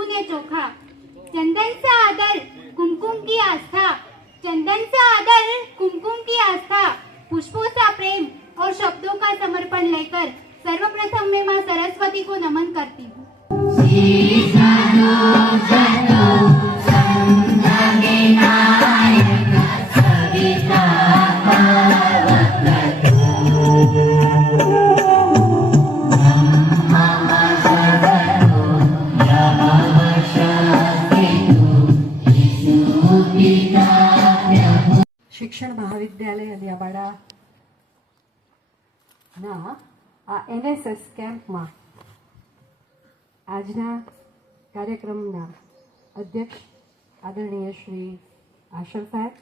चक्कू ने चोखा चंदन सा आदर कुमकुम की आस्था चंदन सा आदर कुमकुम की आस्था पुष्पों सा प्रेम और शब्दों का समर्पण लेकर सर्वप्रथम में माँ सरस्वती को नमन करती हूँ ના, આ એનએસએસ કેમ્પમાં આજના કાર્યક્રમના અધ્યક્ષ આદરણીય શ્રી આશર સાહેબ,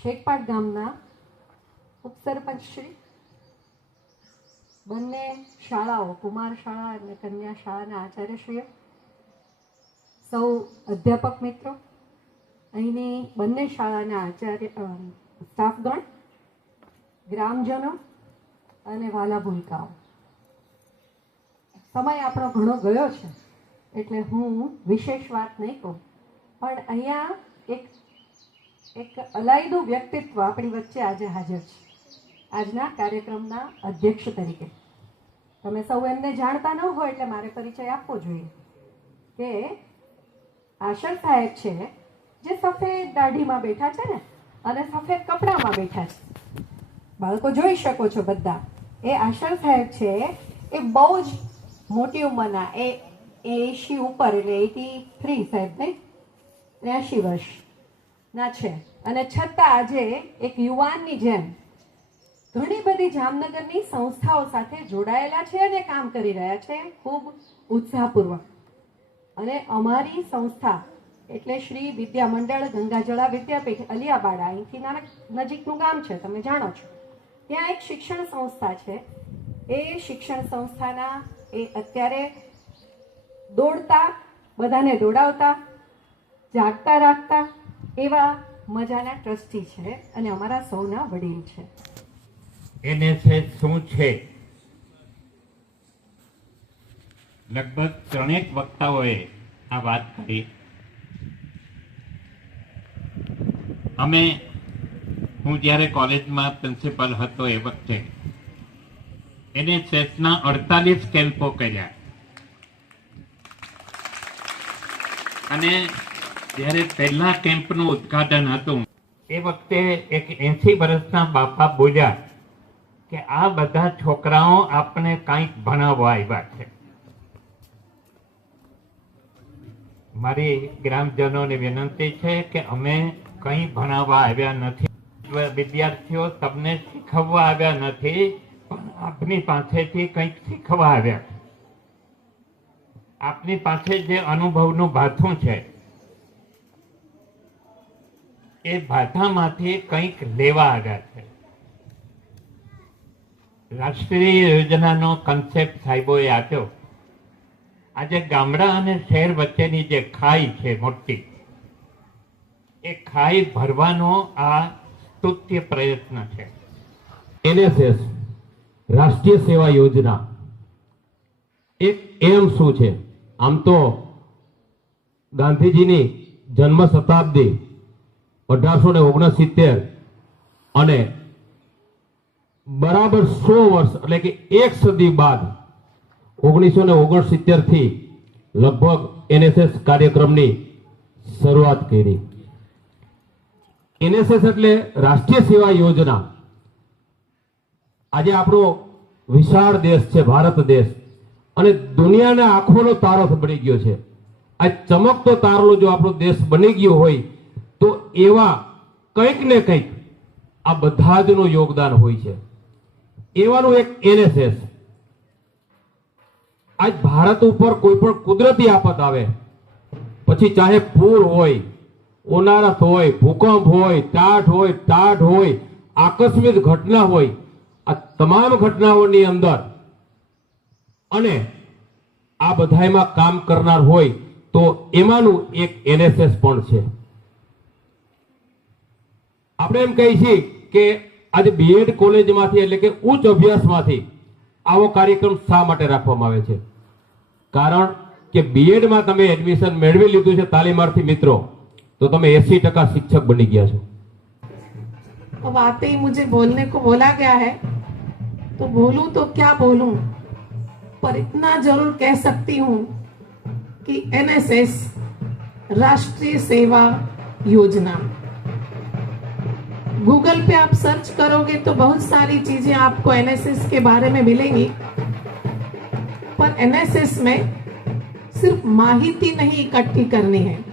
શેખપાટ ગામના ઉપસરપંચ શ્રી, બંને શાળાઓ, કુમાર શાળા અને કન્યા શાળાના આચાર્યશ્રીઓ, સૌ અધ્યાપક મિત્રો, અહીંની બંને શાળાના આચાર્ય સ્ટાફગણ ગ્રામજનો અને વાલા ભૂલકાઓ. સમય આપણો ઘણો ગયો છે, એટલે હું વિશેષ વાત નહીં કહું. પણ અહીંયા એક એક અલાયદું વ્યક્તિત્વ આપણી વચ્ચે આજે હાજર છે. આજના કાર્યક્રમના અધ્યક્ષ તરીકે. તમે સૌ એમને જાણતા ન હોય એટલે મારે પરિચય આપવો જોઈએ. કે આશર સાહેબ છે, જે સફેદ દાઢીમાં બેઠા છે ને, અને સફેદ કપડામાં બેઠા છે. બાળકો જોઈ શકો છો બધા. એ આશર સાહેબ છે, એ બહુ જ મોટી ઉંમરના, એ એસી ઉપર એટલે એટી થ્રી સાહેબ ને? ત્ર્યાસી વર્ષના છે. અને છતાં આજે એક યુવાનની જેમ ઘણી બધી જામનગરની સંસ્થાઓ સાથે જોડાયેલા છે અને કામ કરી રહ્યા છે ખૂબ ઉત્સાહપૂર્વક. અને અમારી સંસ્થા એટલે શ્રી વિદ્યા મંડળ ગંગાજળા વિદ્યાપીઠ અલિયાબાડા અહીંથી નજીકનું ગામ છે, તમે જાણો છો. ત્યાં એક શિક્ષણ સંસ્થા છે. એ શિક્ષણ સંસ્થાના એ અત્યારે દોડતા, બધાને દોડાવતા, જાગતા, રાખતા એવા મજાના ટ્રસ્ટી છે અને અમારા સૌના વડીલ છે. એનએસએસ શું છે? લગભગ ત્રણેક વક્તાઓએ આ વાત કરી. અમે હું જ્યારે કોલેજમાં પ્રિન્સિપલ હતો એ વખતે એનએસએસના અડતાલીસ કેમ્પો કર્યા. અને જ્યારે પહેલા કેમ્પનું ઉદઘાટન હતું, એ વખતે એક એસી વર્ષના બાપા બોલ્યા કે, આ બધા છોકરાઓ આપણે કંઈક ભણાવવા આવ્યા છે. મારી ગ્રામજનોને વિનંતી છે કે, અમે કંઈ ભણાવવા આવ્યા નથી. વિદ્યાર્થીઓ તમને શીખવવા આવ્યા નથી, પણ આપની પાસેથી કંઈક શીખવા આવ્યા. આપની પાસે જે અનુભવનું ભાથું છે, એ ભાથામાંથી કંઈક લેવા આવ્યા છે. રાષ્ટ્રીય યોજનાનો કન્સેપ્ટ સાહેબોએ આપ્યો. આજે ગામડા અને શહેર વચ્ચેની જે ખાઈ છે મોટી, એ ખાઈ ભરવાનો આ સ્તુત્ય પ્રયત્ન છે. એનએસએસ, રાષ્ટ્રીય સેવા યોજના. એક એમ શું છે? આમ તો ગાંધીજીની જન્મ શતાબ્દી અઢારસો ને ઓગણસિત્તેર અને બરાબર સો વર્ષ, એટલે કે એક સદી બાદ ઓગણીસો ને ઓગણસિત્તેરથી લગભગ એનએસએસ કાર્યક્રમની શરૂઆત કરી. એનએસએસ એટલે રાષ્ટ્રીય સેવા યોજના. આજે આપણો વિશાળ દેશ છે, ભારત દેશ. અને દુનિયાના આંખોનો તારો બની ગયો છે. આ ચમકતો તારલો જો આપણો દેશ બની ગયો હોય, તો એવા કંઈક ને કંઈક આ બધા જનું યોગદાન હોય છે. એવાનું એક એનએસએસ. આજ ભારત ઉપર કોઈ પણ કુદરતી આફત આવે, પછી ચાહે પૂર હોય ઉનાળસ હોય, ભૂકંપ હોય ટાઢ હોય ટાઢ હોય, આકસ્મિક ઘટના હોય, આ તમામ ઘટનાઓની અંદર અને આ બધામાં કામ કરનાર હોય, તો એમાંનું એક એનએસએસ પણ છે. આપણે એમ કહીએ છીએ કે આજે બીએડ કોલેજમાંથી એટલે કે ઉચ્ચ અભ્યાસમાંથી આવો કાર્યક્રમ શા માટે રાખવામાં આવે છે? કારણ કે બીએડમાં તમે એડમિશન મેળવી લીધું છે તાલીમાર્થી મિત્રો. તો તમે એસી ટકા શિક્ષક બની ગયા છો अब आते ही मुझे बोलने को बोला गया है तो बोलूं तो क्या बोलूं पर इतना जरूर कह सकती हूं कि एनएसएस राष्ट्रीय सेवा योजना गूगल पे आप सर्च करोगे तो बहुत सारी चीजें आपको एनएसएस के बारे में मिलेंगी पर एनएसएस में सिर्फ माहिती नहीं इकट्ठी करनी है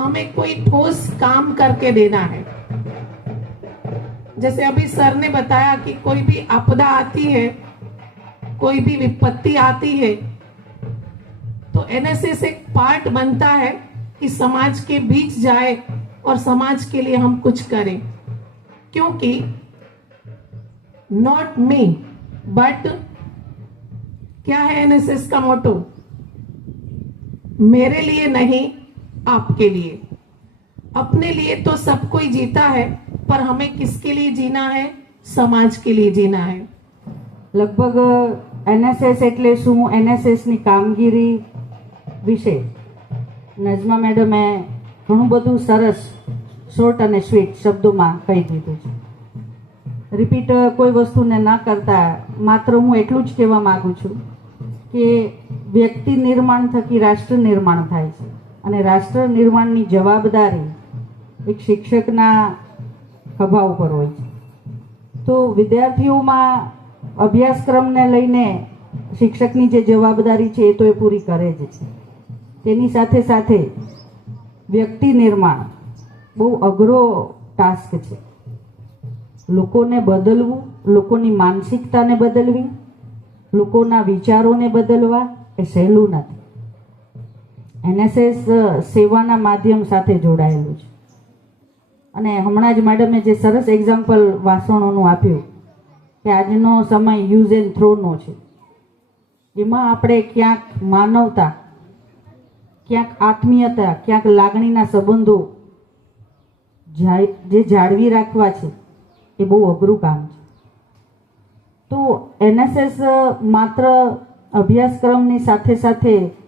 हमें कोई ठोस काम करके देना है। जैसे अभी सर ने बताया कि कोई भी आपदा आती है, कोई भी विपत्ति आती है तो एनएसएस एक पार्ट बनता है कि समाज के बीच जाए और समाज के लिए हम कुछ करें। क्योंकि नॉट मी बट क्या है एनएसएस का मोटो मेरे लिए नहीं आपके लिए अपने लिए तो सब कोई जीता है पर हमें किसके लिए जीना है समाज के लिए जीना है લગભગ એનએસએસ એટલે શું એનએસએસની કામગીરી વિશે નજમા મેડમે ઘણું બધું સરસ શોર્ટ અને સ્વીટ શબ્દોમાં કહી દીધું છે રિપીટ કોઈ વસ્તુને ન કરતા માત્ર હું એટલું જ કહેવા માંગુ છું કે વ્યક્તિ નિર્માણ થકી રાષ્ટ્ર નિર્માણ થાય છે અને રાષ્ટ્ર નિર્માણની જવાબદારી એક શિક્ષકના ખભા ઉપર હોય છે. તો વિદ્યાર્થીઓમાં અભ્યાસક્રમને લઈને શિક્ષકની જે જવાબદારી છે એ તો એ પૂરી કરે જ છે. તેની સાથે સાથે વ્યક્તિ નિર્માણ બહુ અઘરો ટાસ્ક છે. લોકોને બદલવું, લોકોની માનસિકતાને બદલવી, લોકોના વિચારોને બદલવા એ સહેલું નથી. એનએસએસ સેવાના માધ્યમ સાથે જોડાયેલું છે. અને હમણાં જ મેડમે જે સરસ એક્ઝામ્પલ વાસણોનું આપ્યું, કે આજનો સમય યુઝ એન્ડ થ્રોનો છે. એમાં આપણે ક્યાંક માનવતા, ક્યાંક આત્મીયતા, ક્યાંક લાગણીના સંબંધો જા- જાળવી રાખવા છે, એ બહુ અઘરું કામ છે. તો એનએસએસ માત્ર અભ્યાસક્રમની સાથે સાથે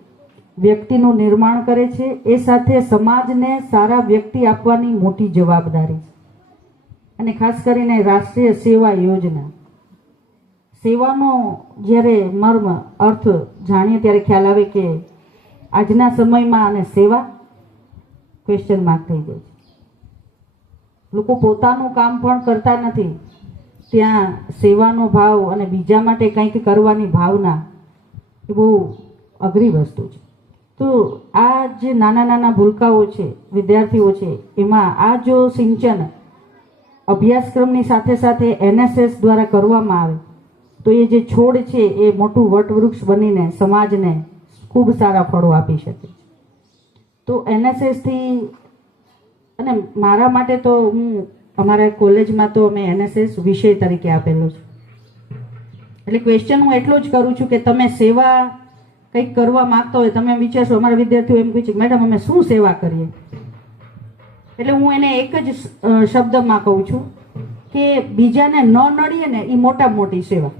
વ્યક્તિનું નિર્માણ કરે છે, એ સાથે સમાજને સારા વ્યક્તિ આપવાની મોટી જવાબદારી છે. અને ખાસ કરીને રાષ્ટ્રીય સેવા યોજના. સેવાનો જ્યારે મર્મ, અર્થ જાણીએ ત્યારે ખ્યાલ આવે કે આજના સમયમાં અને સેવા ક્વેશ્ચન માર્ક થઈ જાય છે. લોકો પોતાનું કામ પણ કરતા નથી. ત્યાં સેવાનો ભાવ અને બીજા માટે કંઈક કરવાની ભાવના એ બહુ અઘરી વસ્તુ છે. તો આ જે નાના નાના ભૂલકાઓ છે, વિદ્યાર્થીઓ છે, એમાં આ જો સિંચન અભ્યાસક્રમની સાથે સાથે એનએસએસ દ્વારા કરવામાં આવે, તો એ જે છોડ છે, એ મોટું વટવૃક્ષ બનીને સમાજને ખૂબ સારા ફળો આપી શકે તો એનએસએસથી, અને મારા માટે તો હું અમારા કોલેજમાં તો અમે એનએસએસ વિષય તરીકે આપેલો છે. એટલે ક્વેશ્ચન હું એટલું જ કરું છું કે તમે સેવા કંઈક કરવા માંગતો હોય, તમે વિચારશો, અમારા વિદ્યાર્થીઓ એમ પૂછે મેડમ, અમે શું સેવા કરીએ? એટલે હું એને એક જ શબ્દમાં કહું છું કે બીજાને ન નડીએ ને એ મોટા મોટી સેવા.